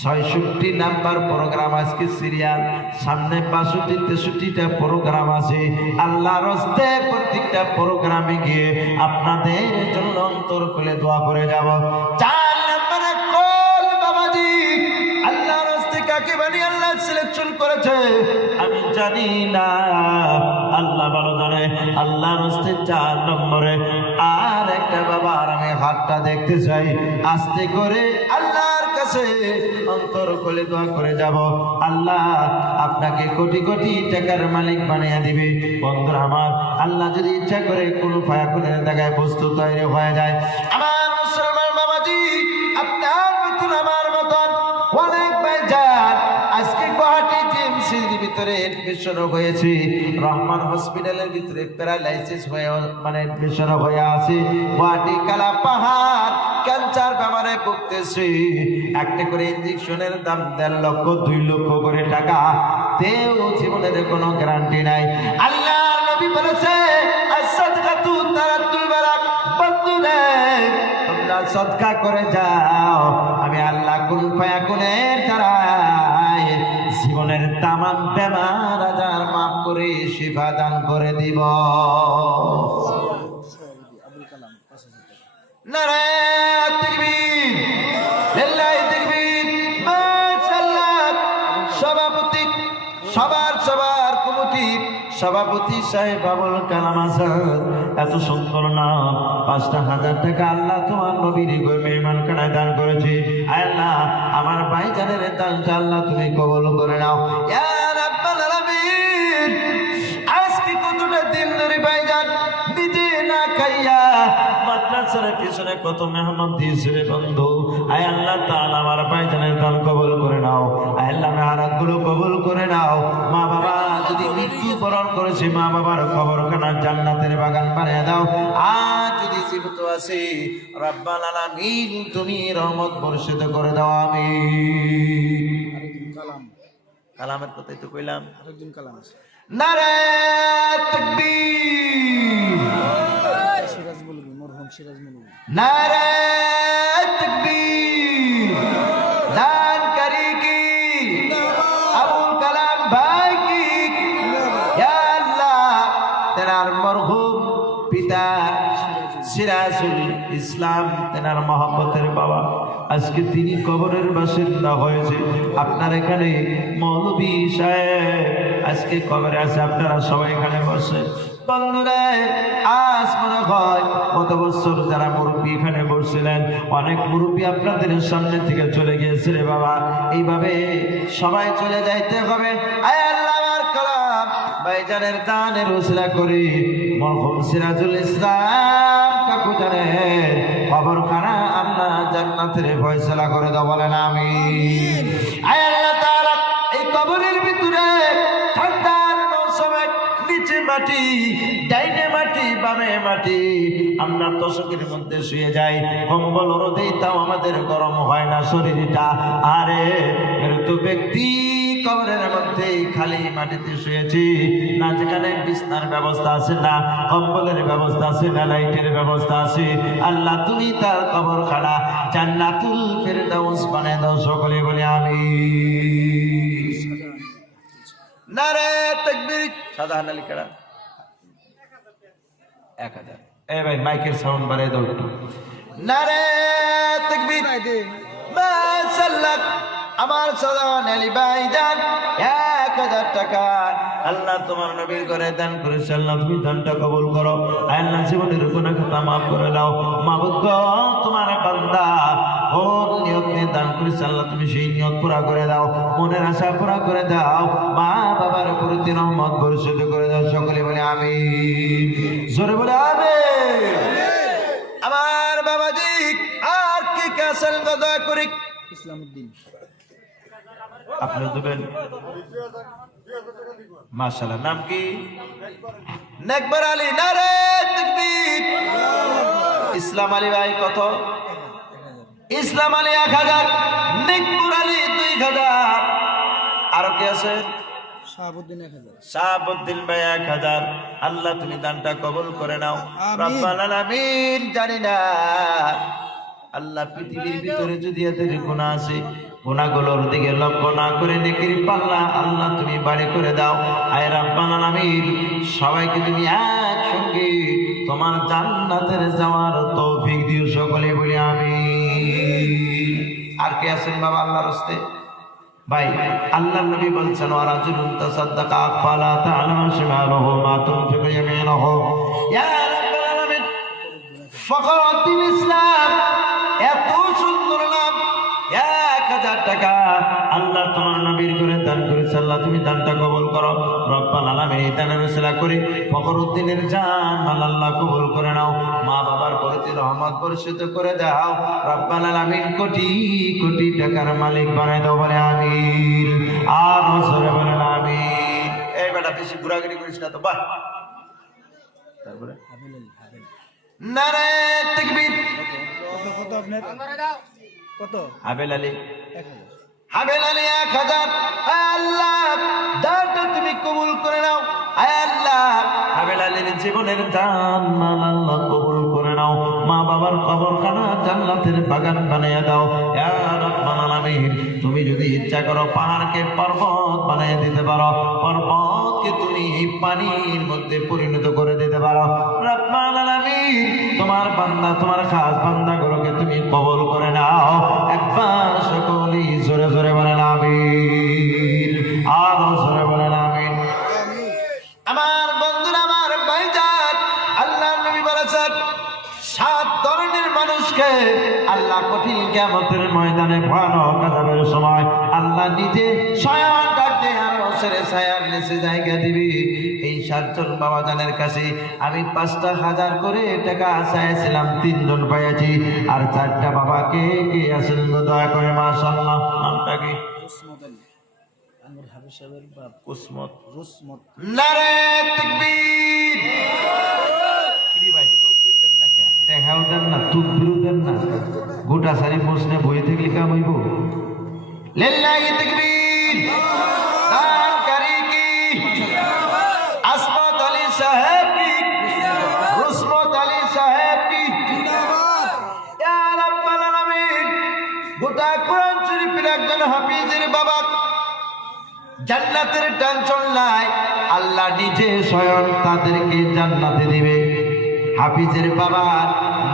৬৬ নাম্বার প্রোগ্রাম আজকে সিরিয়াল, সামনে ৬২ ৬৩টা প্রোগ্রাম আছে। আল্লাহর রাস্তায় প্রত্যেকটা প্রোগ্রামে গিয়ে আপনাদের জন্য অন্তর খুলে দোয়া করে যাব। 4 নম্বরে কোন বাবাজি আল্লাহর রাস্তায় কাকে বানিয়ে আল্লাহ সিলেকশন করেছে আমি জানি না, আল্লাহ ভালো জানে। আল্লাহর রাস্তায় 4 নম্বরে আর একটা বাবা, আর আমি হাতটা দেখতে চাই। আস্তে করে আল্লাহর কাছে অন্তর খুলে দোয়া করে যাব। আল্লাহ আপনাকে কোটি কোটি টাকার মালিক বানিয়ে দিবে। বন্ধুরা আমার, আল্লাহ যদি ইচ্ছা করে কোন ফায়াকুনের জায়গায় বস্তু তৈরি হয়ে যায়। আমার মুসলমান বাবাজি, আপনার মতন আমার মতন অনেক ভাইজান আজকে গুয়াহাটি জিএমসির ভিতরে এডমিশন হয়েছে, রহমান হসপিটালের ভিতরে প্যারালাইসিস হয়ে মানে এডমিশন হয়ে আছে। গুয়াহাটি কালা পাহাড় ক্যান্সার ব্যাপারে ভুগতেছে। একটা করে ইঞ্জেকশনের দাম ১.৫ লক্ষ ২ লক্ষ করে টাকা, তেও জীবনের কোনো গ্যারান্টি নাই। আল্লাহ নবী বলেছে, আস-সাদকাতু তারাতুল বারাক। বন্ধুরে, তোমরা সদকা করে যাও, আমি আল্লাহ কুল ফায়াকুনের দ্বারাই জীবনের তামাম বেমার আজার মাফ করে শিফা দান করে দিব। নারে তাকবীর, লিল্লাহি তাকবীর, মাশাআল্লাহ। সভাপতি, সবার কমিটির সভাপতি সাহেব আবুল কালাম আজাদ, এত সুন্দর নাম। ৫,০০০ টাকা আল্লাহ তোমার নবীর মেহমান খানায় দান করেছে। আল্লাহ আমার ভাইজানের দানটা আল্লাহ তুমি কবুল করে নাও ইয়া রাব্বাল আলামিন। আজকে কতটা দিন ধরে ভাইজান নিজে না খাইয়া মাদ্রাসার পিছনে কত মেহনত দিয়েছে রে বন্ধু। আয় আল্লাহ তাআলা আমার ভাইজানের দান কবুল করে নাও। আয় আল্লাহ মেহনতগুলো কবুল করে নাও। মা বাবা যদি মৃত্যুবরণ করেছে, মা বাবার কবরখানা জান্নাতের বাগান বানিয়ে দাও। আর যদি জীবিত আছে, রব্বাল আলামিন তুমি রহমত বর্ষিত করে দাও। আমিন। কালামের কথাই তো কইলাম, আরেকজন কালাম আছে। নারে তাকবীর, সিরাজ বলবি, মরহুম সিরাজ বলবি। নারে তাকবীর, দানকারী কি আবুল কালাম ভাই কি। ইয়া আল্লাহ, তেনার মরহুম পিতা সিরাজুল ইসলাম, তেনার মহব্বতের বাবা, আজকে তিনি কবরের বাসিন্দা হয়েছে। আপনার এখানে মৌলভী সাহেব আজকে কবরে আছে, আপনারা সবাই এখানে বসে। বন্ধুরা, আজ মনে হয় কত বছর যারা মুরব্বী এখানে বসছিলেন, অনেক মুরব্বী আপনাদের সামনে থেকে চলে গিয়েছে রে বাবা। এইভাবে সবাই চলে যাইতে হবে। আয় আল্লাহ আমার কালাম ভাইজানের দানের উসিলা করি মরহুম সিরাজুল ইসলাম কাকু জানের কবরখানা আল্লাহ জান্নাতের ফয়সালা করে দাও, বলেন আমিন। আয় আল্লাহ তাআলা এই কবরের ভিতরে ঠান্ডার মৌসুমে নিচে মাটি, ডাইনে মাটি, বামে মাটি, আমরা দশকের মধ্যে শুয়ে যাই, কম্বল রোদেই তাও আমাদের গরম হয় না শরীরটা। আরে মৃত ব্যক্তি কবরের মধ্যে খালি মাটিতে শুয়েছি, না যেখানে বিছনার ব্যবস্থা আছে, না কম্বলের ব্যবস্থা আছে, না লাইটের ব্যবস্থা আছে। আল্লাহ তুমি তার কবরখানা জান্নাতুল ফেরদাউস বানিয়ে দাও, সকলে বলে আমিন। নারে তাকবীর। সাদা হানালি কেডা? 1000 এ ভাই মাইকের সাউন্ড বাড়াই দাও একটু নারে তাকবীর মাশাআল্লাহ আমার সাধারণ আলী ভাইজান 1000 টাকা আল্লাহ তোমার নবীর ঘরে দান করেছে আল্লাহ তুমি দানটা কবুল করো আল্লাহ জীবনের গুনাহ খাতা maaf করে দাও মাবুদ গো তোমার বান্দা ও নিয়ত নিয়ে দান করেছে আল্লাহ তুমি সেই নিয়ত পুরা করে দাও মনের আশা পুরা করে দাও মা বাবার প্রতি রহমত বর্ষিত করে দাও সকলে বলে আমিন জোরে বলে আমিন আমার বাবাজি আর কি কাছেন দয়া করে ইসলামউদ্দিন আপনি দেবেন মাশাআল্লাহ নাম কি নেকবার আলী নারে তাকবীর ইসলাম আলী ভাই কত ইসলাম আলী 1000 নেকবার আলী 2000 আর কে আছে শাহাবুদ্দিন 1000 শাহাবুদ্দিন ভাই 1000 আল্লাহ তুমি দানটা কবুল করে নাও রব্বাল আলামিন জানি না আল্লাহ পৃথিবীর ভিতরে যদি এদের গুনাহ আছে গুনাহগুলোর দিকে লক্ষ্য না করে নেকির পাল্লা আল্লাহ তুমি বাড়ি করে দাও আয় রব্বাল আলামিন সবাইকে তুমি একসঙ্গে তোমার জান্নাতের যাওয়ার তৌফিক দিও সকলে বলি আমিন আর কে আছেন বাবা আল্লাহর রাস্তায় ভাই আল্লাহর নবী বলেছেন ওয়া রাজুলুন তাসাদ্দাকা ফালা তা'লামু শিমালুহু মা তুনফিকু ইয়ামিনুহু ইয়া রাব্বাল আলামিন ফখরুদ্দিন ইসলাম এত সুন্দর নাম 1000 টাকা আল্লাহ তোমার নবীর করে দান করেছে আল্লাহ তুমি দানটা কবুল করো রব্বাল আলামিন এই দানের উসিলা করে ফখরুদ্দিনের জান মাল আল্লাহ কবুল করে নাও মা বাবার প্রতি রহমত বর্ষিত করে দাও রব্বাল আলামিন কোটি কোটি টাকার মালিক বানাই দাও বলে আমিন আর জোরে বলেন আমিন এই বেটা বেশি ঘোরাঘুরি করিস না তো বাহ তারপরে নারে তাকবীর কত আপনার কত হাবেল আলী 1000 আল্লাহ দানটা তুমি কবুল করে নাও আয় আল্লাহ হাবেল আলীর জীবনের দান মাল আল্লাহ কবুল করে নাও মা বাবার কবরখানা জান্নাতের বাগান বানিয়ে দাও ইয়া রাব্বাল আলামিন তুমি যদি ইচ্ছা করো পাহাড়কে পর্বত বানিয়ে দিতে পারো পর্বতকে তুমি পানির মধ্যে পরিণত করে দিতে পারো রাব্বাল আলামিন তোমার বান্দা তোমার খাস বান্দাগুলোকে তুমি কবুল করে নাও একবার সকলেই জোরে জোরে বলেন আমিন আর জোরে বলেন আমিন আমার বন্ধুরা আমার ভাইজান আল্লাহর নবী বলেছেন 7 ধরনের মানুষকে আল্লাহ কঠিন কিয়ামতের ময়দানে ভয়ানক আযাবের সময় আল্লাহ নিজে স্বয়ং ডাকতে আর ছেড়ে ছায়ার নিচে জায়গা দিবে এই 7 জন বাবাজানের কাছে আমি 5,000 করে টাকা চাইছিলাম 3 জন পেয়েছি আর 4টা বাবাকে কে আছেন দয়া করে মাশাআল্লাহ নামটা কি উসমত আলী আনোয়ার হাবিব সাহেবের বাপ উসমত রুসমত নারে তাকবীর কি ভাই দেন না কেন দেখাও দেন না তুবরু দেন না গোটা সারি প্রশ্নে বই থেকে কাম হইব লিল্লাহি তাকবীর দানকারী কি আসমত আলী সাহেব কি রুসমত আলী সাহেব কি জিন্দাবাদ ইয়া রাব্বাল আলামিন গোটা কোরআন শরীফের একজন হাফিজের বাবা জান্নাতের টেনশন নাই আল্লাহ নিজে স্বয়ং তাদেরকে জান্নাতে দিবে হাফিজের বাবার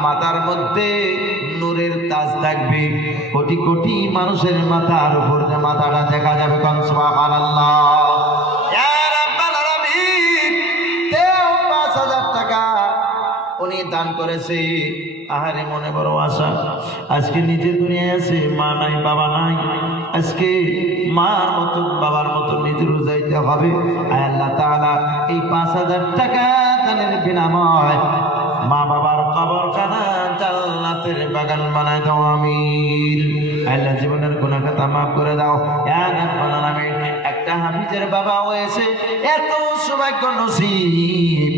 মাথার মধ্যে নূরের তাজ থাকবে কোটি কোটি মানুষের মাথার উপর যে মাথাটা দেখা যাবে কোন সুবহানাল্লাহ ইয়া রাব্বাল আলামিন 5,000 টাকা উনি দান করেছে আহারে মনে বড় আশা আজকে নিজে দুনিয়ায় আছে মা নাই বাবা নাই আজকে মার মতো বাবার মতো নিজেরও যাইতে হবে আয় আল্লাহ তাআলা এই 5,000 টাকা দানের বিনিময় মা বাবার কবরখানা জান্নাতের বাগান বানায় দাও আমিন আল্লাহ জীবনের গুনাহ খাতা maaf করে দাও ইয়া রাব্বাল আলামিন একটা হাফিজের বাবা হয়েছে এত সৌভাগ্য নসিব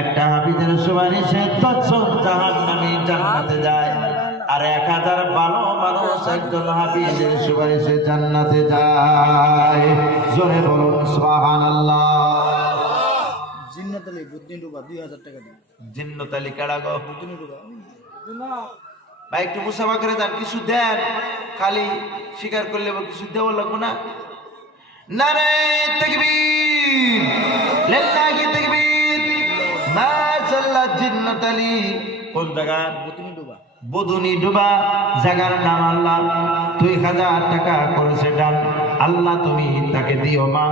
একটা হাফিজের সুপারিশে 10 জন জাহান্নামী জান্নাতে যায় আর 1000 ভালো মানুষ একজন হাফিজের সুপারিশে জান্নাতে যায় জোরে বলুন সুবহানাল্লাহ জিন্নাত আলী বুদ্দিন রুবা 2000 টাকা দিন জিন্নাত আলী কাড়া গো বুদ্দিন রুবা ভাই একটু মুসাফা করে যান কিছু দেন খালি স্বীকার করলে কিছু দেওয়া লাগবে না নারে তাকবীর লিল্লাহি তাকবীর মাশাআল্লাহ জিন্নাতালি। কোন জায়গা? বদুনি ডুবা জায়গার নাম। আল্লাহ 2000 টাকা করেছে দান, আল্লাহ তুমি তাকে দিও মা।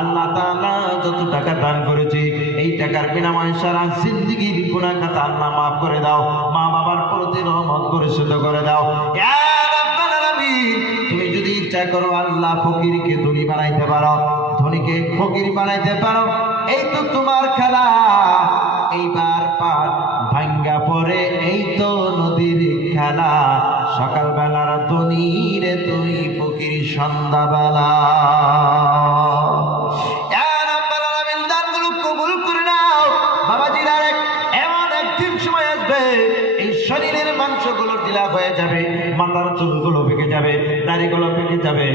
আল্লাহ তাআলা যত টাকা দান করেছে এই টাকার বিনিময়ে সারা জিন্দেগির গুনাহ খাতা আল্লাহ মাফ করে দাও, মা বাবার প্রতি রহমত পরিশোধ করে দাও। ইয়া রাব্বাল আলামিন, তুমি যদি ইচ্ছা করো আল্লাহ ফকিরকে ধনী বানাইতে পারো, ধনীকে ফকির বানাইতে পারো। এই তো তোমার খেলা। এইবার পার ভাঙ্গা পরে এই তো নদীর খেলা। সকালবেলার ধনী রে তুই ফকির সন্ধ্যাবেলা। দানগুলো কবুল করে নাও বাবাজিরা। এমন একদিন সময় আসবে এই শরীরের মাংসগুলো ঢিলা হয়ে যাবে, মাথার চুলগুলো পেকে যাবে, দাড়িগুলো পেকে যাবে।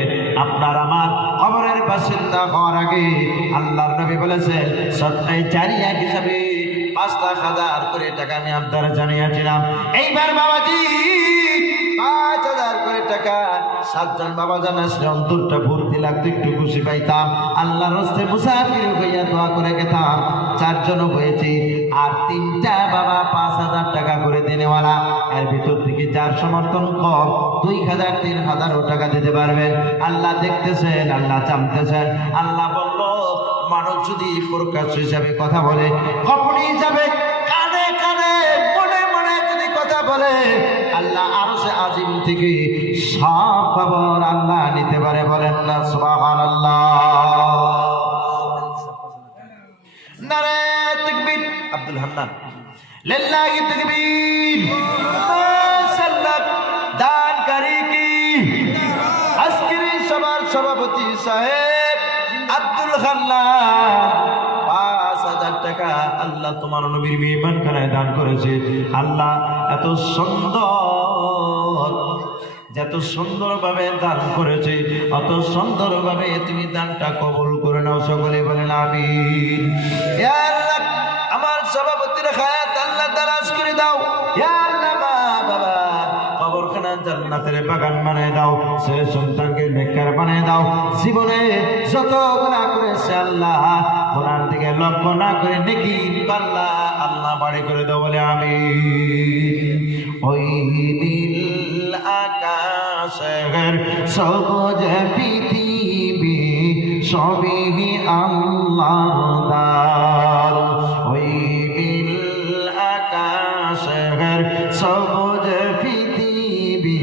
আপনার আমার কবরের বাসিন্দা হওয়ার আগে আল্লাহর নবী বলেছেন সদকায়ে জারিয়া হিসাবে 5,000 করে টাকা আমি আপনারা জানিয়েছিলাম। এইবার বাবাজি 5,000 করে টাকা 7 জন বাবা জানাসলে অন্তরটা ভর্তি লাগতো, একটু খুশি পাইতাম। আল্লাহর রাস্তায় মুসাফির হইয়া দোয়া করে গেতাম। 4 জন হয়েছে, আর 3টা বাবা 5,000 টাকা করে দিনেওয়ালা। এর ভিতর থেকে যার সমর্থন কম 2,000 3,000 টাকা দিতে পারবেন। আল্লাহ দেখতেছেন, আল্লাহ জানতেছেন। আল্লাহ বলল মানুষ যদি প্রকাশ হিসাবে কথা বলে, গোপনে যাবে, কানে কানে মনে মনে যদি কথা বলে, আল্লাহ আরশে আজিম থেকে সব খবর আল্লাহ নিতে পারে। বলেন না সুবহানাল্লাহ। নারে তাকবীর। আব্দুল হান্নান লিল্লাহি তাকবীর। মাশাআল্লাহ। দানকারী কি আজকের সবার সভাপতি সাহেব আব্দুল হান্নান 5,000 টাকা আল্লাহ তোমার নবীর মেহমানখানায় দান করেছে। আল্লাহ এত সুন্দর, যত সুন্দরভাবে দান করেছে অত সুন্দরভাবে তুমি দানটা কবুল করে নাও। সকলে বলেন আমিন। ইয়া আল্লাহ আমার সভাপতির হায়াত আল্লাহ দারাজ করে দাও। ইয়া আল্লাহ মা বাবা কবরখানা জান্নাতের বাগান বানিয়ে দাও, ছেলে সন্তানকে নেককার বানিয়ে দাও। জীবনে যত গুনাহ করেছে আল্লাহ গুনার দিকে লক্ষ্য না করে নেকি পাল্লা আল্লাহ বাড়ি করে দাও। বলে আমিন। ওই নীল আকাশের সবুজ পৃথিবী সবই আল্লাহর দান। ওই নীল আকাশের সবুজ পৃথিবী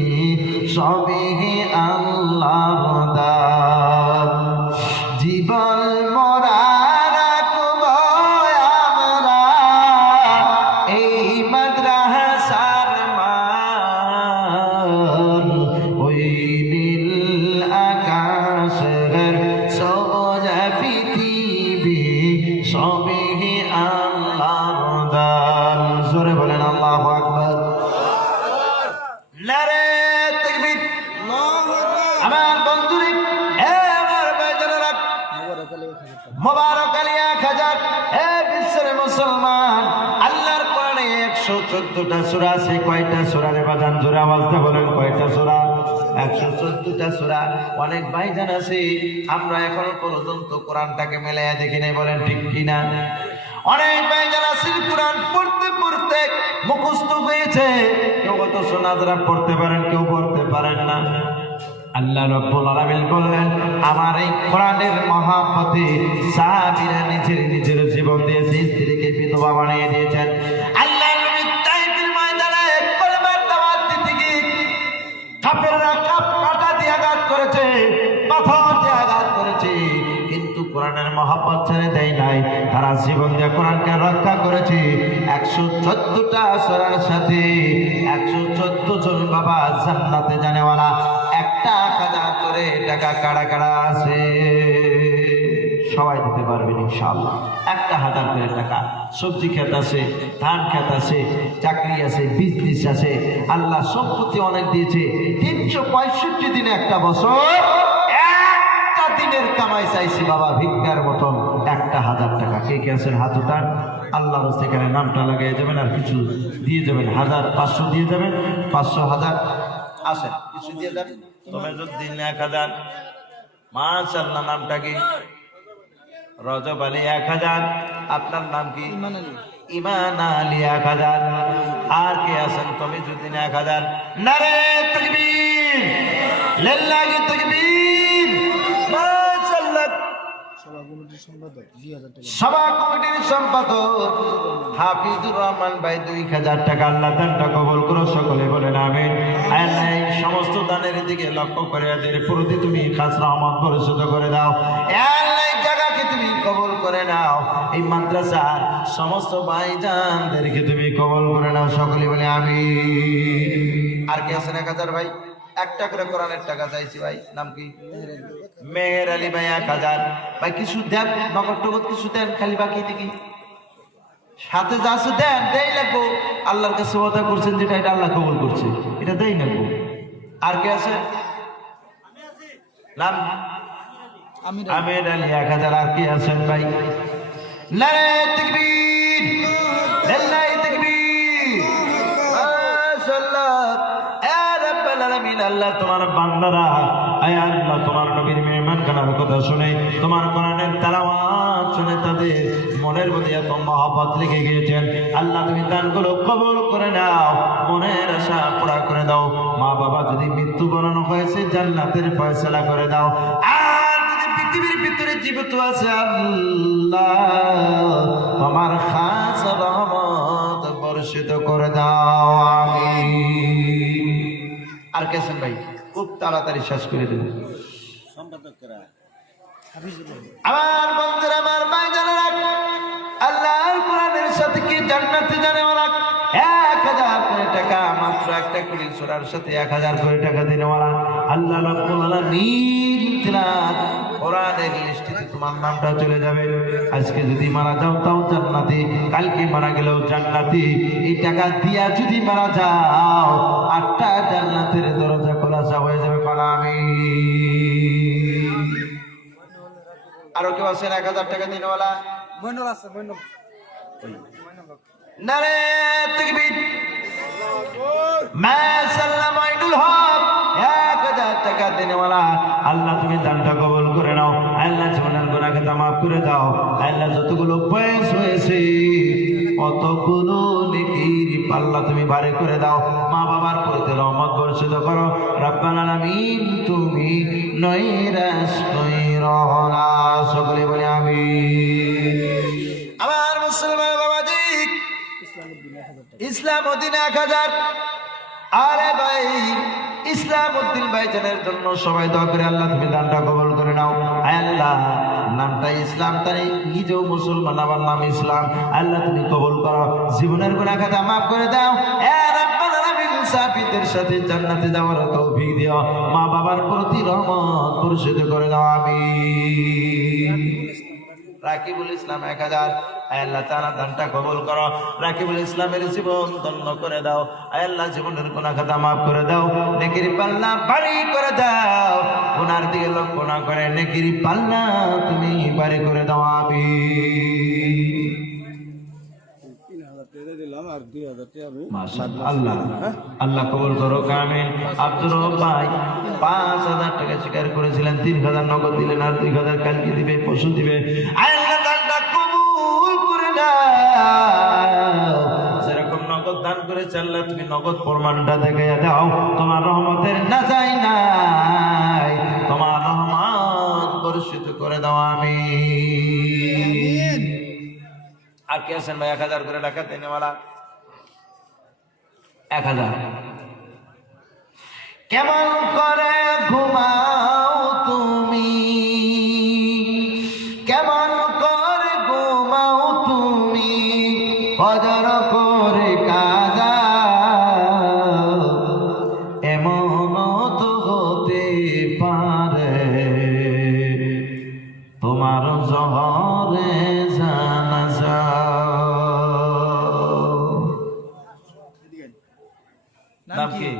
সবই আল্লাহর দান। জীবন মরা রাখব আমরা এই মাদ্রাসার মান। ওই নীল আকাশের সবুজ পৃথিবী সবই আল্লাহর দান। জোরে বলেন আল্লাহু আকবার। নারে তাকবীর। আমার বন্ধুরে আমার ভাইজানেরা মোবারক আলী 1000। হে বিশ্বের মুসলমান, আল্লাহর কোরআনে 114টা সূরা আছে। কয়টা সূরা রে বাজান? জোরে আওয়াজটা বলেন, কয়টা সূরা? 114টা সূরা। অনেক ভাইজান আছে আমরা এখনো পর্যন্ত কোরআনটাকে মেলায়া দেখি নাই, বলেন ঠিক কিনা? অনেক ভাইজান আছে কোরআন পড়তে পড়তে মুখস্থ হয়েছে, কেউ কত শোনাজরা পড়তে পারেন, কেউ পড়তে পারেন না। আল্লাহ রাব্বুল আলামিন বললেন আমার এই কোরআনের মহাপথে সাহাবীরা নিজের জীবন দিয়েছে, স্ত্রীকে বিধবা বানিয়ে দিয়েছেন। আল্লাহ নবী তাইফের ময়দানে কলেমার দাওয়াত দিতে গিয়ে কাফেররা কাঁটা দিয়ে আঘাত করেছে, পাথর দিয়ে আঘাত করেছে, কিন্তু কোরআনের মহব্বত ছেড়ে দেয় নাই। তারা জীবন দিয়ে কোরআনকে রক্ষা করেছে। 114টা সূরার সাথে 114 জন বাবা জান্নাতে জানেওয়ালা। 1,000 করে টাকা কারা কারা আছে সবাই দিতে পারবেন ইনশাআল্লাহ। 1,000 করে টাকা। সবজি ক্ষেত আছে, ধান ক্ষেত আছে, চাকরি আছে, বিজনেস আছে, আল্লাহ সম্পত্তি অনেক দিয়েছে। 365 দিনে একটা বছর একটা দিনের কামাই চাইছি বাবা ভিক্ষার মতন 1,000 টাকা। কে কে আছেন হাত উঠান। আল্লাহর সেখানে নামটা লাগিয়ে যাবেন আর কিছু দিয়ে যাবেন। 1000 500 দিয়ে যাবেন। 500 1000 আসেন কিছু দিয়ে যাবেন। তবে যদি 1,000 মাশাআল্লাহ। নামটা কি? রজব আলী 1000। আপনার নাম কি? ইমান আলী 1000, আর কে আছেন তমিজউদ্দিন 1000। নারে তাকবীর, লিল্লাহি তাকবীর, মাশাআল্লাহ। সভা কমিটির সম্পাদক হাফিজুর রহমান ভাই 2000 টাকা। আল্লাহ দানটা কবুল করো, সকলে বলেন আমিন। আল্লাহ এই সমস্ত দানের দিকে লক্ষ্য করে এদের প্রতি তুমি খাস রহমত পরিশোধ করে দাও। আল্লাহ এই জায়গাকে তুমি কবুল করে নাও, এই মাদ্রাসার সমস্ত ভাইজানদেরকে তুমি কবুল করে নাও, সকলে বলে আমিন। আর কে আছেন 1000 ভাই? একটা করে কোরআনের টাকা চাইছি ভাই, নাম কি? মেহের আলী ভাই 1000 ভাই। কিছু দেন, নগদ টগদ কিছু দেন, খালি বাকি দেখি সাথে যা আছে দেন, দেই লাগবো। আল্লাহর কাছে ওয়াদা করছেন যেটা, এটা আল্লাহ কবুল করছে, এটা দেই লাগবো। আর কে আছে? নাম আমির আলী 1000। আর কি আছেন ভাই? নারে তাকবীর, লিল্লাহি তাকবীর, মাশাআল্লাহ। আল্লাহ তোমার বান্দারা, আয় আল্লাহ তোমার নবীর মেহমানখানার কথা শুনে, তোমার কোরআনের তেলাওয়াত শুনে তাদের মনের মধ্যে এত মহব্বত লেগে গিয়েছেন। আল্লাহ তুমি দানগুলো কবুল করে নাও, মনের আশা পুরা করে দাও। মা বাবা যদি মৃত্যুবরণ হয়েছে, জান্নাতের ফয়সালা করে দাও। আর যদি পৃথিবীর ভিতরে জীবিত আছে, আল্লাহ তোমার খাস রহমত বর্ষিত করে দাও, আমিন। আর কেছেন ভাই? খুব তাড়াতাড়ি শেষ করে দেব। আমার বন্ধুরা, আমার ভাই জানেরা, আল্লাহর কোরআনের সাথে কি জান্নাতে জানে ওরা 1000 করে টাকা, মাত্র একটা কুড়ি সূরার সাথে 1000 করে টাকা দিনেওয়ালা আল্লাহ রাব্বুল আলামিন তিলাওয়াত কোরআনের লিস্টে তোমার নামটা চলে যাবে। আজকে যদি মারা যাও তাও জান্নাতি, কালকে মারা গেলেও জান্নাতি। এই টাকা দিয়া যদি মারা যাও, 8টা জান্নাতের দরজা খোলা হয়ে যাবে। বলা আমিন। আরো কেউ আছেন 1000 টাকা দিনেওয়ালা? মইনুল আছে, মইনুল। নারে তাকবীর, মাশাআল্লাহ। মইনুল হক 1000 টাকা দিনেওয়ালা। আল্লাহ তুমি দানটা কবুল করে নাও। আল্লাহ জীবনের গুনাহকে মাফ করে দাও। আল্লাহ যতগুলো বয়স হয়েছে, কতগুলো নেকির পাল্লা তুমি ভারী করে দাও। মা বাবার প্রতি রহমত বর্ষিত করো। রব্বাল আলামিন তুমি নৈরাশ কইরো না, সকলে বলে আমিন। আমার মুসলমান বাবাজি, ইসলামউদ্দিন 1000। আরে ভাই, ইসলামউদ্দিন ভাইজানের জন্য সবাই দোয়া করে। আল্লাহ তুমি দানটা কবুল করে নাও। আল্লাহ নামটা ইসলাম, তাই নিজেও মুসলমান, আমার নাম ইসলাম। আল্লাহ তুমি কবুল করো, জীবনের গুনাহ খাতা মাফ করে দাও। রব্বাল আলামিন সাফিদের সাথে জান্নাতে যাওয়ার তৌফিক দিও। মা বাবার প্রতি রহমত বর্ষিত করে দাও, আমিন। রাকিবুল ইসলাম 1000। আল্লাহ তাআলা দানটা কবুল করো। রাকিবুল ইসলামের জীবন ধন্য করে দাও। আল্লাহ জীবনের গুনাহ খাতা মাফ করে দাও, নেকির পাল্লা ভারী করে দাও। গুনার দিকে লক্ষ্য না করে নেকির পাল্লা তুমি ভারী করে দাও, আমিন। আল্লাহ আল্লাহ কবুল করো, আমিন। আব্দুর রব ভাই 5000 টাকা স্বীকার করেছিলেন, 3000 নগদ দিলেন, আর 2000 কালকে দিবে, পশু দিবে। আল্লাহ দানটা কবুল করে দাও। যেরকম নগদ দান করেছে আল্লাহ তুমি নগদ প্রমাণটা দেখে দাও। তোমার রহমতের না যাই নাই, তোমার রহমত বর্ষিত করে দাও, আমিন। আর কে আছেন ভাই 1000 করে টাকা দেনেওয়ালা? 1000। কেমন করে ঘুমাও তুমি, কেমন করে ঘুমাও তুমি, ফজর করে কাজা, এমন তো হতে পারে তোমার জহরে জানাজা। নাম কি?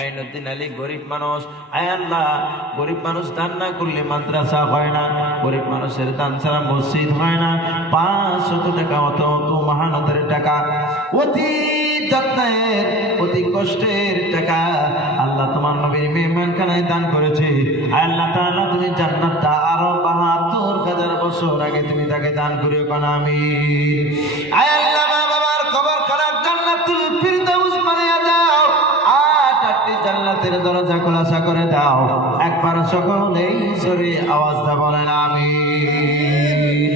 আইনুদ্দিন আলী। গরিব মানুষ। আয় আল্লাহ, গরিব মানুষ দান না করলে মাদ্রাসা হয় না, গরিব মানুষের দান ছাড়া মসজিদ হয় না। 500 টাকা, অত মহানতের টাকা, অতি যত্নের, অতি কষ্টের টাকা আল্লাহ তোমার নবীর মেহমানখানায় দান করেছে। আল্লাহ তাআলা তুমি জান্নাতটা আরো ৭২,০০০ বছর আগে তুমি তাকে দান করিও কোন আমিন। আয় আল্লাহ মা বাবার কবর খানার জান্নাতুল ফিরদাউস বানাইয়া দাও, ৮টি জান্নাতের দরজা খোলাসা করে দাও। একবার সকলেই জোরে আওয়াজ দা বলেন আমিন।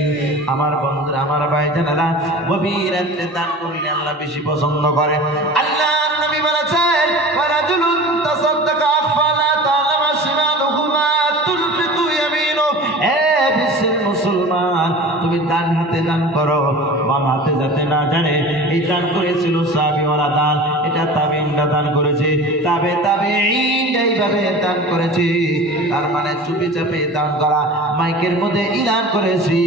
আমার বন্ধুরা, আমার ভাইজানেরা, গভীর রাতে দান করলে আল্লাহ বেশি পছন্দ করে। আল্লাহর নবী বলেছেন, ওয়ারাজুলুন তাসাদ্দাকা আখফালা তাআলামা শিমালুহু মা তুনফিকু ইয়ামিনু। হে বিশ্বের মুসলমান, তুমি ডান হাতে দান করো, বাম হাতে যাতে না জানে। এই দান করেছিল সাহাবীওয়ালা দান, এটা তাবিঈনরা দান করেছে, তাবিঈন এইভাবে দান করেছে। তার মানে চুপি চাপে দান করা, মাইকের মধ্যে ইলান করেছি।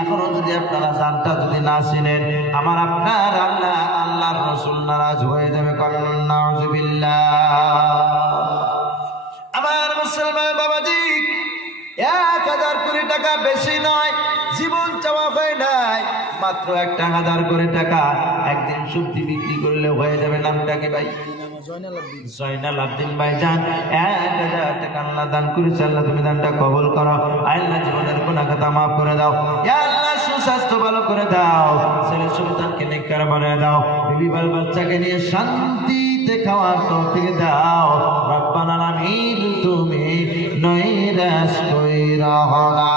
এখনো যদি আপনারা দানটা যদি না চিনেন, আমার আপনার আল্লাহর রাসূল নারাজ হয়ে যাবে। কারণ নাউযুবিল্লাহ। আমার মুসলমান বাবাজি, ১,০০০ কোটি টাকা বেশি নয়, জীবন চাওয়া হয় নাই, মাত্র ১,০০০ কোটি টাকা। একদিন সবজি বিক্রি করলে হয়ে যাবে। নামটা কি ভাই? জয়নাল আব্দিন ভাইজান ১,০০০ টাকা আল্লাহ দান করেছে। আল্লাহ তুমি দানটা কবুল করো। আল্লাহ জীবনের গুনাহ খাতা মাফ করে দাও। ইয়া আল্লাহ সুস্বাস্থ্য ভালো করে দাও, ছেলে সন্তানকে নেককার বানিয়ে দাও, বিবি বাল বাচ্চাকে নিয়ে শান্তিতে খাওয়ার তৌফিক দাও। রব্বানা আমিন। তুমি নৈরাশ কইরা হলা।